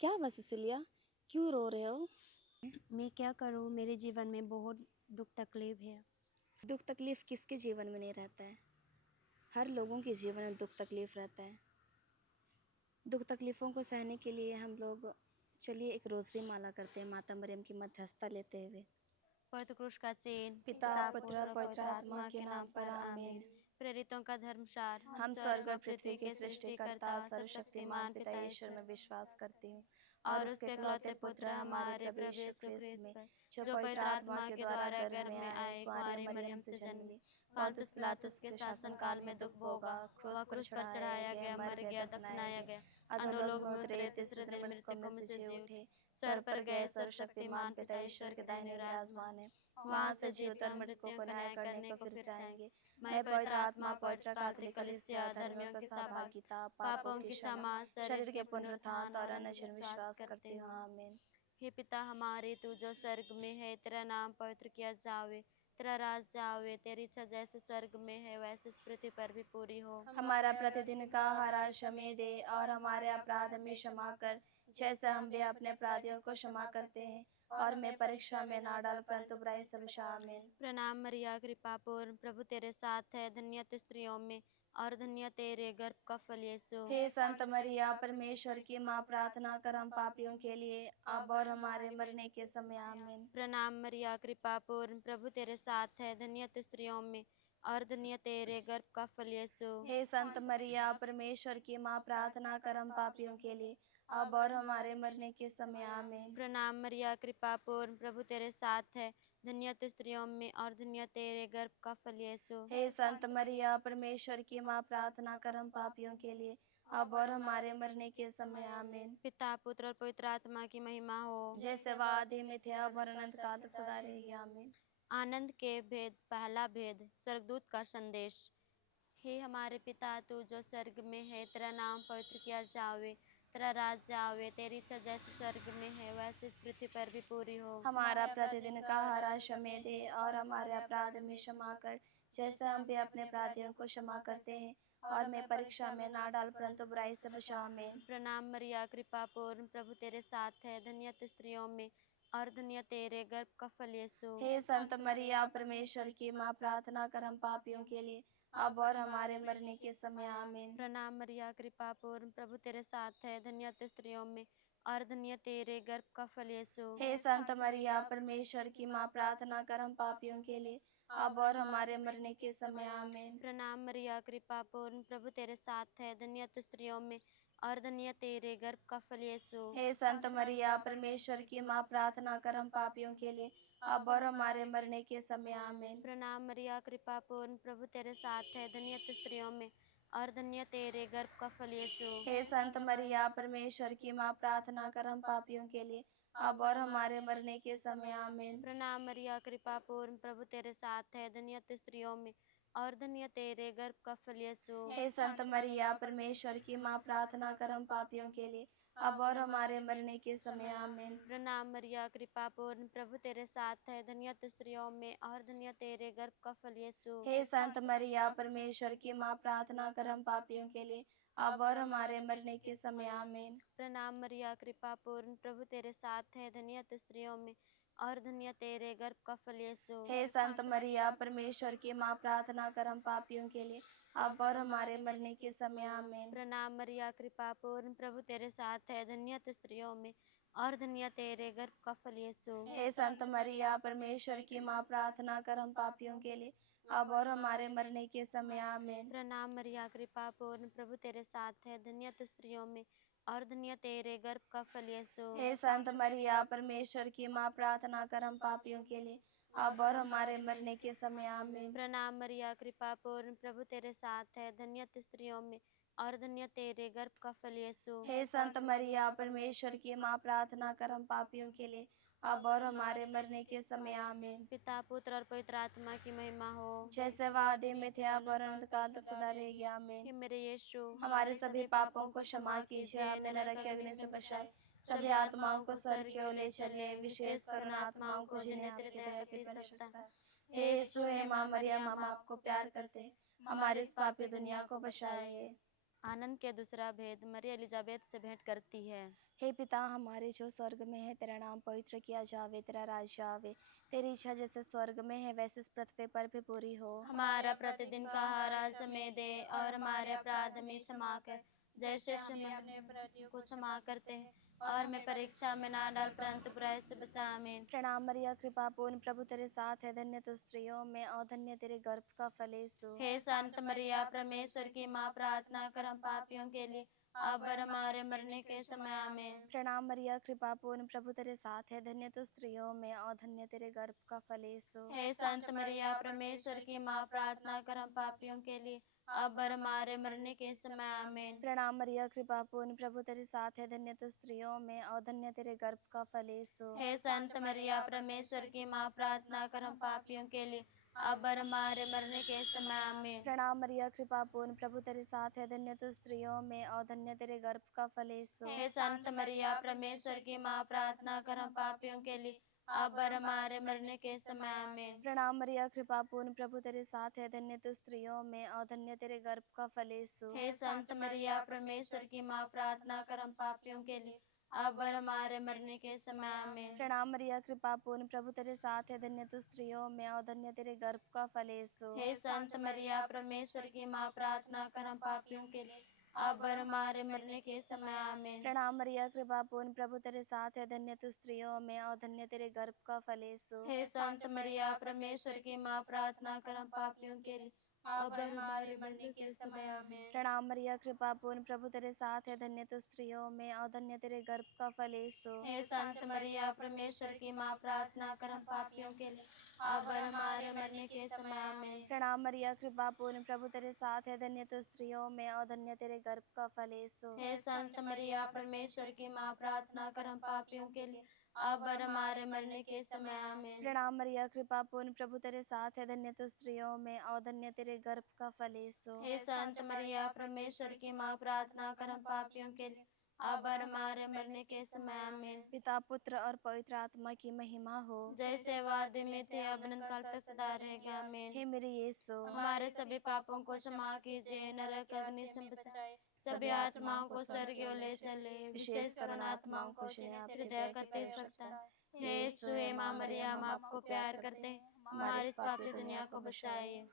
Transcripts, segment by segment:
क्या हुआ सिसिलिया, क्यों रो रहे हो? मैं क्या करूँ, मेरे जीवन में बहुत दुख तकलीफ है। दुख तकलीफ किसके जीवन में नहीं रहता है? हर लोगों के जीवन में दुख तकलीफ रहता है। दुख तकलीफ़ों को सहने के लिए हम लोग चलिए एक रोज़री माला करते हैं माता मरियम की मध्यस्थता लेते हुए। पवित्र क्रूस का चिन्ह, पिता, पुत्र और और पवित्र पवित्र आत्मा आत्मा के के नाम नाम पर पर आमीन। आमीन। प्रेरितों का धर्मसार, हम स्वर्ग और पृथ्वी के सृष्टिकर्ता सृष्टिकर्ता सर्वशक्तिमान पिता ईश्वर में विश्वास करती हूँ और उसके इकलौते पुत्र हमारे प्रभु यीशु ख्रिस्त में, जो पवित्र आत्मा के द्वारा गर्भ में आए, कुंवारी मरियम से जन्म ली, पोंतुस पिलातुस के शासन काल में दुख भोगा, क्रूस पर चढ़ाया गया, मर गया, दफनाया गया, अधोलोक में उतरे, तीसरे दिन मृतकों में से जी उठे, स्वर्ग पर गए, सर्वशक्तिमान पिता ईश्वर के दाहिने विराजमान है, वहाँ से जीवित और मृतकों को न्याय करने को फिर जाएंगे। मैं पवित्र आत्मा, पवित्र कैथोलिक कलीसिया, धर्मियों की सहभागिता, पापों की क्षमा, शरीर के पुनरुत्थान और अनशन विश्वास करती हूँ। आमीन। हे पिता हमारे, तू जो स्वर्ग में है, तेरा नाम पवित्र किया जावे, तेरा राज आवे, तेरी इच्छा जैसे स्वर्ग में है वैसे इस पृथ्वी पर भी पूरी हो। हमारा प्रतिदिन का आहार हमें दे और हमारे अपराध हमें क्षमा कर, जैसे हम भी अपने अपराधियों को क्षमा करते हैं, और मैं परीक्षा में ना डाल परंतु बुराई से बचा। आमीन। प्रणाम मरिया, कृपा पूर्ण, प्रभु तेरे साथ है, धन्य तू स्त्रियों में और धन्य तेरे गर्भ का फल यीशु। हे संत मरिया, परमेश्वर की माँ, प्रार्थना कर हम पापियों के लिए अब और हमारे मरने के समय। आमीन। प्रणाम मरिया, कृपा पूर्ण, प्रभु तेरे साथ है, धन्य तू स्त्रियों में और धन्य तेरे गर्भ का फल यीशु। हे संत मरिया, परमेश्वर की माँ, प्रार्थना कर हम पापियों के लिए अब और हमारे मरने के समय। आमीन। प्रणाम मरिया, कृपा पूर्ण, प्रभु तेरे साथ है, धन्य तू स्त्रियों में और धन्य तेरे गर्भ का फल यीशु। हे संत मरिया, परमेश्वर की माँ, प्रार्थना कर हम पापियों के लिए अब और हमारे मरने के समय। आमीन। पिता, पुत्र और पवित्र आत्मा की महिमा हो, जैसे वह आदि में थे अब और अनंत काल तक सदा रहेगी। आमीन। आनंद के भेद, पहला भेद, स्वर्गदूत का संदेश। हे हमारे पिता, तू जो स्वर्ग में है, तेरा नाम पवित्र किया जावे, तेरा राज्य आवे, तेरी इच्छा जैसे स्वर्ग में है वैसे इस पृथ्वी पर भी पूरी हो। हमारा प्रतिदिन का आहार हमें दे और हमारे अपराध में क्षमा कर, जैसे हम भी अपने अपराधियों को क्षमा करते हैं, और मैं परीक्षा में ना डाल परंतु बुराई से बचा। आमीन। प्रणाम मरिया, कृपा पूर्ण, प्रभु तेरे साथ है, धन्य तू स्त्रियों में और धन्य तेरे गर्भ का फल यीशु। हे संत मरिया, परमेश्वर की माँ, प्रार्थना कर हम पापियों के लिए अब और हमारे मरने के समय। आमीन। प्रणाम मरिया, कृपा पूर्ण, प्रभु तेरे साथ है, धन्य तू स्त्रियों में और धन्य तेरे गर्भ का फल यीशु। हे संत मरिया, परमेश्वर की माँ, प्रार्थना कर हम पापियों के लिए अब और हमारे मरने के समय। आमीन। प्रणाम मरिया, कृपा पूर्ण, प्रभु तेरे साथ है, धन्य तू स्त्रियों में और धन्य तेरे गर्भ का फल यीशु। हे संत मरिया, परमेश्वर की माँ, प्रार्थना कर हम पापियों के लिए अब और हमारे मरने के समय। आमीन। प्रणाम मरिया, कृपा पूर्ण, प्रभु तेरे साथ है, धन्य तू स्त्रियों में और धन्य तेरे गर्भ का फल यीशु। हे संत मरिया, परमेश्वर की माँ, प्रार्थना कर हम पापियों के लिए अब और हमारे मरने के समय। आमीन। प्रणाम मरिया, कृपा पूर्ण, प्रभु तेरे साथ है, धन्य तू स्त्रियों में और धन्य तेरे गर्भ का फल यीशु। हे संत मरिया, परमेश्वर की माँ, प्रार्थना कर हम पापियों के लिए अब और हमारे मरने के समय। आमीन। प्रणाम मरिया, कृपा पूर्ण, प्रभु तेरे साथ है, धन्य तू स्त्रियों में और धन्य तेरे गर्भ का फल यीशु। हे संत मरिया, परमेश्वर की माँ, प्रार्थना कर हम पापियों के लिए अब और हमारे मरने के समय। आमीन। प्रणाम मरिया, कृपा पूर्ण, प्रभु तेरे साथ है, धन्य तू स्त्रियों में और धन्य तेरे गर्भ का फल यीशु। हे संत मरिया, परमेश्वर की माँ, प्रार्थना कर हम पापियों के लिए अब और हमारे मरने के समय। आमीन। प्रणाम मरिया, कृपा पूर्ण, प्रभु तेरे साथ है, धन्य तू स्त्रियों में और धन्य तेरे गर्भ का फल यीशु। हे संत मरिया, परमेश्वर की माँ, प्रार्थना कर हम पापियों के लिए अब और हमारे मरने के समय। आमीन। प्रणाम मरिया, कृपा पूर्ण, प्रभु तेरे साथ है, धन्य तू स्त्रियों में और धन्य तेरे गर्भ का फल यीशु। हे संत मरिया, परमेश्वर की माँ, प्रार्थना कर हम पापियों के लिए अब और हमारे मरने के समय। आमीन। प्रणाम मरिया, कृपा पूर्ण, प्रभु तेरे साथ है, धन्य तू स्त्रियों में और धन्य तेरे गर्भ का फल यीशु। हे संत मरिया, परमेश्वर की माँ, प्रार्थना कर हम पापियों के लिए अब और हमारे मरने के समय। आमीन। पिता, पुत्र और पवित्र आत्मा की महिमा हो, जैसे वह आदि में थे अब और अनंत काल तक सदा रहेगी। आमीन। हे मेरे यीशु, हमारे सभी पापों को क्षमा कीजिए, हमें नरक के अग्नि से बचाए, सभी आत्माओं को स्वर्ग की ओर ले चलिए, विशेषकर उन आत्माओं को जिन्हें आपकी दया की आवश्यकता है। हे यीशु, हे माँ मरियम, हम आपको प्यार करते हैं, हमारी इस पापी दुनिया को बचाइए। आनंद के दूसरा भेद, मरिया एलिजाबेथ से भेंट करती है। हे पिता हमारे जो स्वर्ग में है, तेरा नाम पवित्र किया जावे, तेरा राज्य आवे, तेरी इच्छा जैसे स्वर्ग में है वैसे इस पृथ्वी पर भी पूरी हो। हमारा प्रतिदिन का आहार आज हमें दे, और हमारे अपराध हमें क्षमा कर, जैसे हम अपने अपराधियों को क्षमा करते हैं, और हमें परीक्षा में ना डाल परंतु बुराई से बचा। आमीन। प्रणाम मरिया, कृपा पूर्ण, प्रभु तेरे साथ है, धन्य तू स्त्रियों में और धन्य तेरे गर्भ का फल यीशु। हे संत मरिया, परमेश्वर की माँ, प्रार्थना कर हम पापियों के लिए, अब और हमारे मरने के समय। आमीन। प्रणाम मरिया, कृपा पूर्ण, प्रभु तेरे साथ है, धन्य तू स्त्रियों में और धन्य तेरे गर्भ का फल यीशु। हे संत मरिया, परमेश्वर की माँ, प्रार्थना कर हम पापियों के लिए, अब और हमारे मरने के समय। आमीन। प्रणाम मरिया, कृपा पूर्ण, प्रभु तेरे साथ है, धन्य तू स्त्रियों में और धन्य तेरे गर्भ का फल यीशु। हे संत मरिया, परमेश्वर की माँ, प्रार्थना कर हम पापियों के लिए, अब और हमारे मरने के समय। आमीन। प्रणाम मरिया, कृपा पूर्ण, प्रभु तेरे साथ है, धन्य तू स्त्रियों में और धन्य तेरे गर्भ का फल यीशु। हे संत मरिया, परमेश्वर की माँ, प्रार्थना कर हम पापियों के लिए, अब और हमारे मरने के समय। आमीन। प्रणाम मरिया, कृपा पूर्ण, प्रभु तेरे साथ है, धन्य तू स्त्रियों में और धन्य तेरे गर्भ का फल यीशु। हे संत मरिया, परमेश्वर की माँ, प्रार्थना कर हम पापियों के लिए, अब और हमारे मरने के समय। आमीन। प्रणाम मरिया, कृपा पूर्ण, प्रभु तेरे साथ है, धन्य तू स्त्रियों में और धन्य तेरे गर्भ का फल यीशु। हे संत मरिया, परमेश्वर की माँ, प्रार्थना कर हम पापियों के लिए, अब और हमारे मरने के समय। आमीन। प्रणाम मरिया, कृपा पूर्ण, प्रभु तेरे साथ है, धन्य तू स्त्रियों में और धन्य तेरे गर्भ का फल यीशु। हे संत मरिया, परमेश्वर की माँ, प्रार्थना कर हम पापियों के लिए, अब और हमारे मरने के समय। आमीन। प्रणाम मरिया, कृपा पूर्ण, प्रभु तेरे साथ है, धन्य तू स्त्रियों में और धन्य तेरे गर्भ का फल यीशु। हे संत मरिया, परमेश्वर की माँ, प्रार्थना कर हम पापियों के लिए, अब और हमारे मरने के समय। आमीन। प्रणाम मरिया, कृपा पूर्ण, प्रभु तेरे साथ है, धन्य तू स्त्रियों में और धन्य तेरे गर्भ का फल यीशु। हे संत मरिया, परमेश्वर की माँ, प्रार्थना कर हम पापियों के लिए, अब और हमारे मरने के समय। आमीन। प्रणाम मरिया, कृपा पूर्ण, प्रभु तेरे साथ है, धन्य तू स्त्रियों में और धन्य तेरे गर्भ का फल यीशु। हे संत मरिया, परमेश्वर की माँ, प्रार्थना कर हम पापियों के लिए, अब और हमारे मरने के समय। आमीन। पिता, पुत्र और पवित्र आत्मा की महिमा हो। जैसे वादे में थे, अब अनंत काल तक सदा रहेगा। आमीन। हे मेरे यीशु, हमारे सभी पापों को क्षमा कीजिए, नरक अग्नि से बचाए, सभी आत्माओं को स्वर्ग ओर ले चले, विशेषकर उन आत्माओं को जिन्हें हृदय का अति आवश्यकता है। हे यीशु, हे माँ मरिया, हम आपको प्यार करते हैं, हमारी इस पापी दुनिया को बचाइए।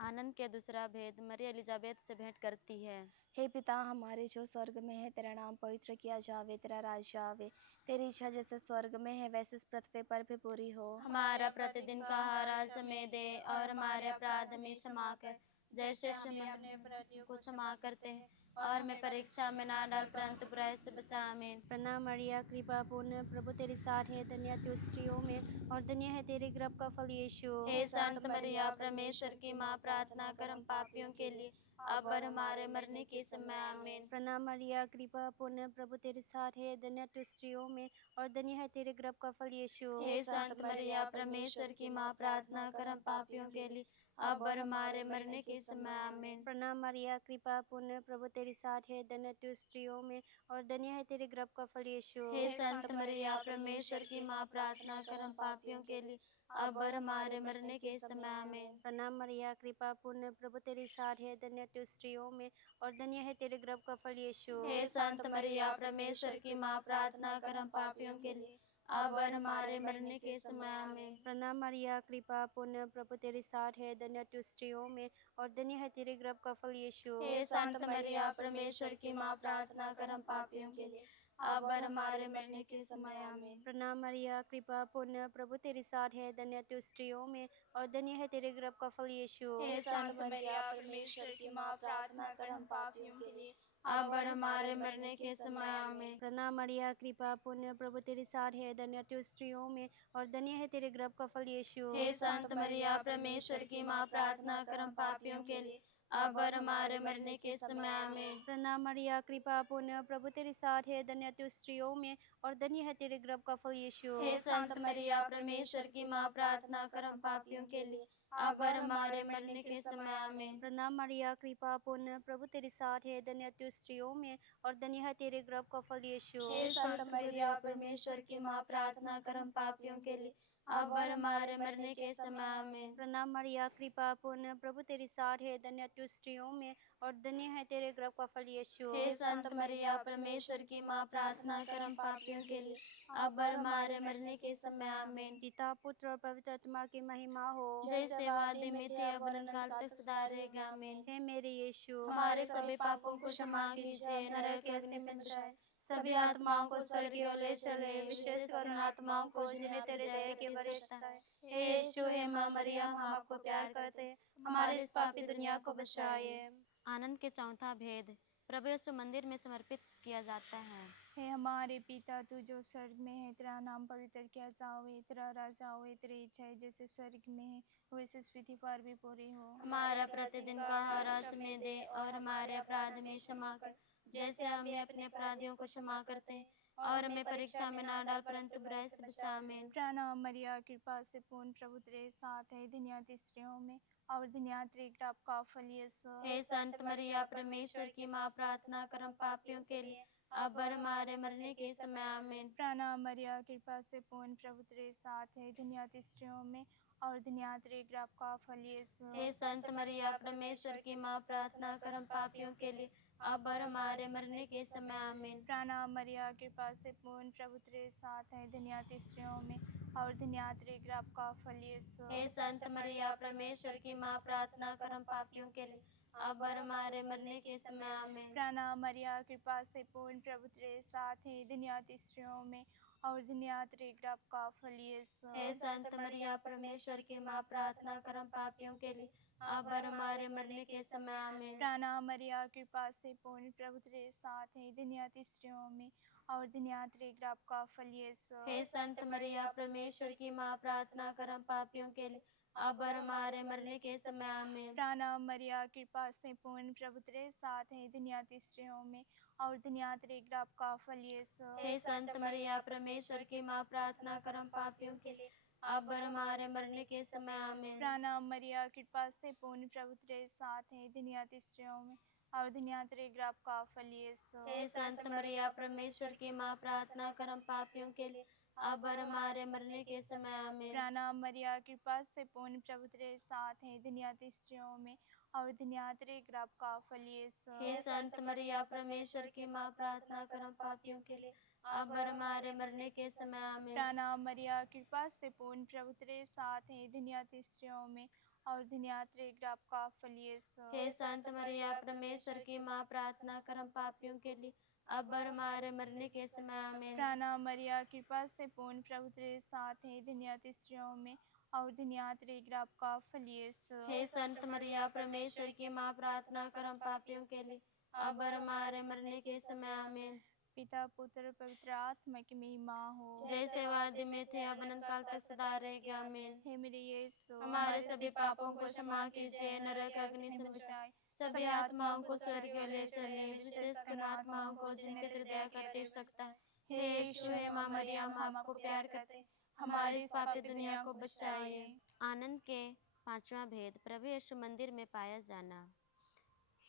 आनंद के दूसरा भेद, मरिया एलिजाबेथ से भेंट करती है। हे पिता हमारे जो स्वर्ग में है, तेरा नाम पवित्र किया जावे, तेरा राज्य आवे, तेरी इच्छा जैसे स्वर्ग में है वैसे इस पृथ्वी पर भी पूरी हो। हमारा प्रतिदिन का आहार आज हमें दे, और हमारे अपराध हमें क्षमा कर, जैसे हम अपने अपराधियों को क्षमा करते हैं, और हमें परीक्षा में ना डाल परंतु बुराई से बचा। आमीन। प्रणाम मरिया, कृपा पूर्ण, प्रभु तेरे साथ है, धन्य तू स्त्रियों में और धन्य है तेरे गर्भ का फल यीशु। हे संत मरिया, परमेश्वर की माँ, प्रार्थना कर हम पापियों के लिए, अब और हमारे मरने के समय। आमीन। प्रणाम मरिया, कृपा पूर्ण, प्रभु तेरे साथ है, धन्य तू स्त्रियों में और धन्य है तेरे गर्भ का फल यीशु। हे संत मरिया, परमेश्वर की माँ, प्रार्थना कर हम पापियों के लिए, अब और हमारे मरने के समय। आमीन। प्रणाम मरिया, कृपा पूर्ण, प्रभु तेरे साथ है, धन्य तू स्त्रियों में और धन्य है तेरे गर्भ का फल यीशु। हे संत मरिया, परमेश्वर की माँ, प्रार्थना कर हम पापियों के लिए, अब और हमारे मरने के समय। आमीन। प्रणाम मरिया, कृपा पूर्ण, प्रभु तेरे साथ है, धन्य तू स्त्रियों में और धन्य है तेरे गर्भ का फल यीशु। हे संत मरिया, परमेश्वर की माँ, प्रार्थना कर हम पापियों के लिए, अब और हमारे मरने के समय। आमीन। प्रणाम मरिया, कृपा पूर्ण, प्रभु तेरे साथ है, धन्य तू स्त्रियों में और धन्य है तेरे गर्भ का फल यीशु। हे संत मरिया, परमेश्वर की माँ, प्रार्थना कर हम पापियों के लिए, अब और हमारे मरने के समय। आमीन। प्रणाम मरिया, कृपा पूर्ण, प्रभु तेरे साथ है, धन्य तू स्त्रियों में और धन्य है तेरे गर्भ का फल यीशु। हे संत मरिया, परमेश्वर की माँ, प्रार्थना कर हम पापियों के लिए, अब और हमारे मरने के समय। आमीन। प्रणाम मरिया, कृपा पूर्ण, प्रभु तेरे साथ है, धन्य तू स्त्रियों में और धन्य है तेरे गर्भ का फल यीशु। हे संत मरिया, परमेश्वर की माँ, प्रार्थना कर हम पापियों के लिए, अब और हमारे मरने के समय। आमीन। प्रणाम मरिया, कृपा पूर्ण, प्रभु तेरे साथ है, धन्य तू स्त्रियों में और धन्य है तेरे गर्भ का फल यीशु। हे संत मरिया, परमेश्वर की माँ, प्रार्थना कर हम पापियों के लिए, अब और हमारे मरने के समय। आमीन। प्रणाम मरिया, कृपा पूर्ण, प्रभु तेरे साथ है, धन्य तू स्त्रियों में और धन्य है तेरे गर्भ का फल यीशु। हे संत मरिया, परमेश्वर की माँ, प्रार्थना कर हम पापियों के लिए, अब और हमारे मरने के समय आमीन। प्रणाम मरिया, कृपा पूर्ण, प्रभु तेरे साथ है, धन्य तू स्त्रियों में और धन्य है तेरे गर्भ का फल यीशु। हे संत मरिया, परमेश्वर की माँ, प्रार्थना कर हम पापियों के लिए, अब और हमारे मरने के समय आमीन। पिता, पुत्र और पवित्र आत्मा की महिमा हो, जैसे वादी में थे, अब अनंत तक सदा रहेगा आमीन। हे मेरे यीशु। हमारे सभी पापों को क्षमा कीजिए, नरक की अग्नि से बचाए सभी आत्माओं को स्वर्ग की ओर ले चले, विशेषकर उन आत्माओं को जिन्हें तेरे दया की आवश्यकता है। हे यीशु, हे माँ मरियम, हम आपको प्यार करते हैं, हमारे इस पापी दुनिया को बचाइए। आनंद के चौथा भेद, प्रभु यीशु मंदिर में समर्पित किया जाता है। हे हमारे पिता, तू जो स्वर्ग में है, तेरा नाम पवित्र किया जावे, तेरा राज आवे, तेरी इच्छा है जैसे स्वर्ग में है वैसे इस पृथ्वी पर भी पूरी हो। हमारा प्रतिदिन का आहार आज हमें दे, और हमारे अपराध में क्षमा कर, जैसे हम भी अपने अपराधियों को क्षमा करते हैं, और हमें परीक्षा में ना डाल, परंतु बुराई से बचा। आमीन। प्रणाम मरिया, कृपा से पूर्ण, प्रभु तेरे साथ है, धन्य स्त्रियों में और धन्य तेरे गर्भ का फल यीशु। हे संत मरिया, परमेश्वर की माँ, प्रार्थना कर हम पापियों के लिए, अब और हमारे मरने के समय आमीन। प्रणाम मरिया, कृपा से पूर्ण, प्रभु तेरे साथ है, धन्य स्त्रियों में और धन्य तेरे गर्भ का फल यीशु। हे संत मरिया, परमेश्वर की माँ, प्रार्थना कर हम पापियों के लिए, अब और हमारे मरने के समय आमीन। प्रणाम मरिया, कृपा से पूर्ण, प्रभु तेरे साथ है, धन्य स्त्रियों में और धन्य तेरे गर्भ का फल यीशु। हे संत मरिया, परमेश्वर की माँ, प्रार्थना कर हम पापियों के लिए, अब और हमारे मरने के समय आमीन। प्रणाम मरिया, कृपा से पूर्ण, प्रभु तेरे साथ है, धन्य स्त्रियों में और धन्य तेरे गर्भ का फल यीशु। हे संत मरिया, परमेश्वर की माँ, प्रार्थना कर हम पापियों के लिए, अब और हमारे मरने के समय आमीन। प्रणाम मरिया, कृपा से पूर्ण, प्रभु तेरे साथ है, धन्य स्त्रियों में और धन्य तेरे गर्भ का फल यीशु। हे संत मरिया, परमेश्वर की माँ, प्रार्थना कर हम पापियों के लिए, अब और हमारे मरने के समय आमीन। प्रणाम मरिया, कृपा से पूर्ण, प्रभु तेरे साथ है, धन्य स्त्रियों में और धन्य तेरे गर्भ का फल यीशु। हे संत मरिया, परमेश्वर की माँ, प्रार्थना कर हम पापियों के लिए, अब और हमारे मरने के समय आमीन। प्रणाम मरिया, कृपा से पूर्ण, प्रभु तेरे साथ है, धन्य स्त्रियों में और धन्य तेरे गर्भ का फल यीशु। हे संत मरिया, परमेश्वर की माँ, प्रार्थना कर हम पापियों के लिए, अब और हमारे मरने के समय आमीन। प्रणाम मरिया, कृपा से पूर्ण, प्रभु तेरे साथ है, धन्य स्त्रियों में और धन्य तेरे गर्भ का फल यीशु। हे संत मरिया, परमेश्वर की माँ, प्रार्थना कर हम पापियों के लिए, अब और हमारे मरने के समय आमीन। प्रणाम मरिया, कृपा से पूर्ण, प्रभु तेरे साथ है, धन्य स्त्रियों में और धन्य तेरे गर्भ का फल यीशु। हे संत मरिया, परमेश्वर की माँ, प्रार्थना कर हम पापियों के लिए, अब और हमारे मरने के समय आमीन। प्रणाम मरिया, कृपा से पूर्ण, प्रभु तेरे साथ है, धन्य स्त्रियों में और धन्य तेरे गर्भ का फल यीशु। हे संत मरिया, परमेश्वर की माँ, प्रार्थना कर हम पापियों के लिए, अब और हमारे मरने के समय आमीन। पिता, पुत्र, पवित्र आत्मा की महिमा हो, जैसे वादी में थे, अब अनंत काल तक सदा रहेंगे आमीन। हे मेरे यीशु। हमारे सभी पापों को क्षमा कीजिए, नरक अग्नि से बचाए सभी आत्माओं को स्वर्ग में ले चले, विशेषकर उन आत्माओं को जिन्हें तेरी दया कर दे सकता है। हे यीशु, हे माँ मरियम, हम आपको प्यार करते हैं, हमारी इस पापी दुनिया को बचाइए। आनंद के पांचवा भेद, प्रभु यीशु मंदिर में पाया जाना।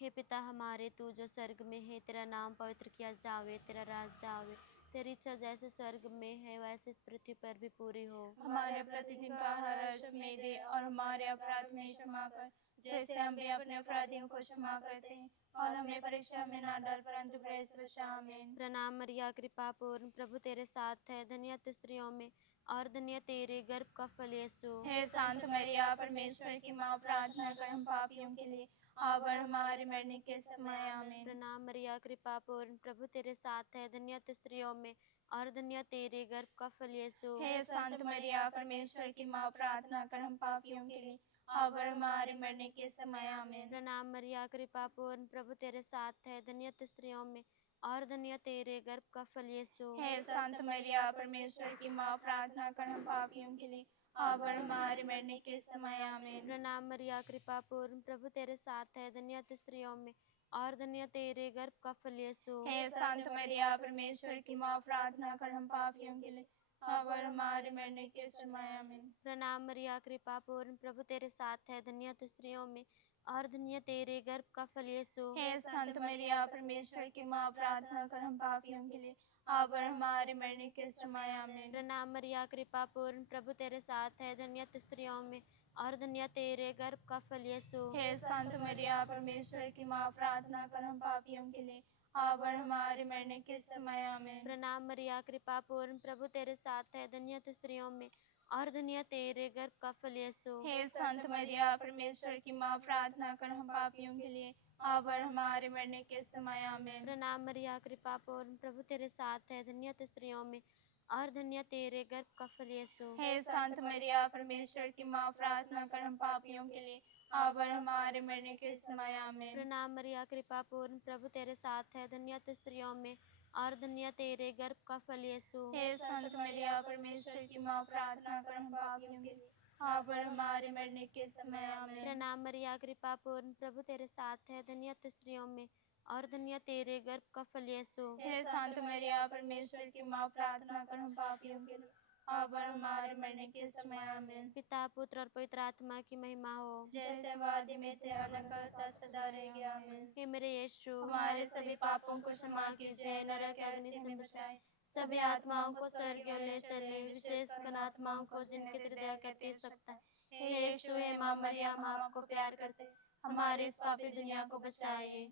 हे पिता हमारे, तू जो स्वर्ग में है, तेरा नाम पवित्र किया जावे, तेरा राज आवे, तेरी इच्छा जैसे स्वर्ग में है वैसे इस पृथ्वी पर भी पूरी हो। हमारे प्रतिदिन का आहार आज हमें दे, और हमारे अपराध में क्षमा कर, जैसे हम भी अपने अपराधियों को क्षमा करते हैं, और हमें परीक्षा में ना डाल, परंतु बुराई से बचा। आमीन। प्रणाम मरिया, कृपा पूर्ण, प्रभु तेरे साथ है, धन्य तू स्त्रियों में और धन्य तेरे गर्भ का फल यीशु। हे शांत मरिया, परमेश्वर की माँ, प्रार्थना कर हम पापियों के लिए अब और हमारे मरने के समय। आमीन। प्रणाम मरिया, कृपा पूर्ण, प्रभु तेरे साथ है, धन्य तू स्त्रियों में और धन्य तेरे गर्भ का फल यीशु। हे शांत मरिया, परमेश्वर की माँ, प्रार्थना कर हम पापियों के लिए अब और हमारे मरने के समय। आमीन। प्रणाम मरिया, कृपा पूर्ण, प्रभु तेरे साथ है, धन्य तू स्त्रियों में और धन्य तेरे गर्भ का फल यीशु। हे शांत मरिया, परमेश्वर की माँ, प्रार्थना कर हम पापियों के लिए अब और हमारे मरने के समय। आमीन। प्रणाम मरिया, कृपा पूर्ण, प्रभु तेरे साथ है, धन्य तू स्त्रियों में और धन्य तेरे गर्भ का फल यीशु। हे शांत मरिया, परमेश्वर की माँ, प्रार्थना कर हम पापियों के लिए अब और हमारे मरने के समय। आमीन। प्रणाम मरिया, कृपा पूर्ण, प्रभु तेरे साथ है, धन्य तू स्त्रियों में और धन्य तेरे गर्भ का फल यीशु। हे संत मरिया परमेश्वर की माँ, प्रार्थना कर हम पापियों के लिए अब और हमारे मरने के समय आमीन। प्रणाम मरिया, कृपा पूर्ण, प्रभु तेरे साथ है, धन्य तू स्त्रियों में और धन्य तेरे गर्भ का फल यीशु। हे संत मरिया परमेश्वर की माँ, प्रार्थना कर हम पापियों के लिए अब और हमारे मरने के समय आमीन। प्रणाम मरिया, कृपा पूर्ण, प्रभु तेरे साथ है, धन्य तू स्त्रियों में और धन्य तेरे गर्भ का फल यीशु। हे संत मरिया परमेश्वर की माँ, प्रार्थना कर हम पापियों के लिए अब और हमारे मरने के समय आमीन। प्रणाम मरिया, कृपा पूर्ण, प्रभु तेरे साथ है, धन्य तू स्त्रियों में और धन्य तेरे गर्भ का फल यीशु। हे संत मरिया परमेश्वर की माँ, प्रार्थना कर हम पापियों के लिए अब और हमारे मरने के समय आमीन। प्रणाम मरिया, कृपा पूर्ण, प्रभु तेरे साथ है, धन्य तू स्त्रियों में और धन्य तेरे गर्भ का फल यीशु। हे संत मरिया परमेश्वर की माँ, प्रार्थना कर हम पापियों के लिए अब और हमारे मरने के समय आमीन। प्रणाम मरिया, कृपा पूर्ण, प्रभु तेरे साथ है, धन्य तू स्त्रियों में और धन्य तेरे गर्भ का फल यीशु। हे संत मरिया परमेश्वर की माँ, प्रार्थना कर हम पापियों के लिए अब और हमारे मरने के समय आमीन। पिता, पुत्र और पवित्र आत्मा की महिमा हो, जैसे वादी में थे अनंत सदा रहेगी आमीन। हे मेरे यीशु, हमारे सभी पापों को क्षमा कीजिए, नरक के अग्नि से बचाए सभी आत्माओं को स्वर्ग और ले चले, विशेषकर आत्माओं को जिनके हृदय का अति सकता है। हे यीशु, हे माँ मरियम, हम आपको प्यार करते हैं, हमारी इस पापी दुनिया को बचाइए।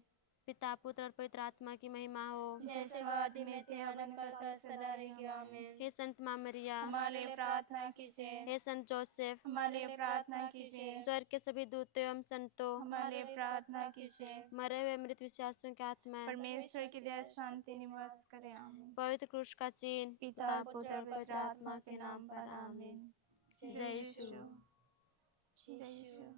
पिता, पुत्र और पवित्र आत्मा की महिमा हो, जैसे वादी में थे अनंत सदा रहेगी आमीन। हे संत माँ मरिया, हमारे लिए प्रार्थना कीजिए। हे संत जोसेफ, हमारे लिए प्रार्थना कीजिए। स्वर्ग के सभी दूतों एवं संतों, हमारे लिए प्रार्थना कीजिए। मरे हुए मृत विश्वासियों की आत्माएं, परमेश्वर की दया शांति निवास करे आमीन। पवित्र क्रूस का चिन्ह, पिता, पुत्र और पवित्र आत्मा के नाम पर आमीन। जय यीशु। जय यीशु।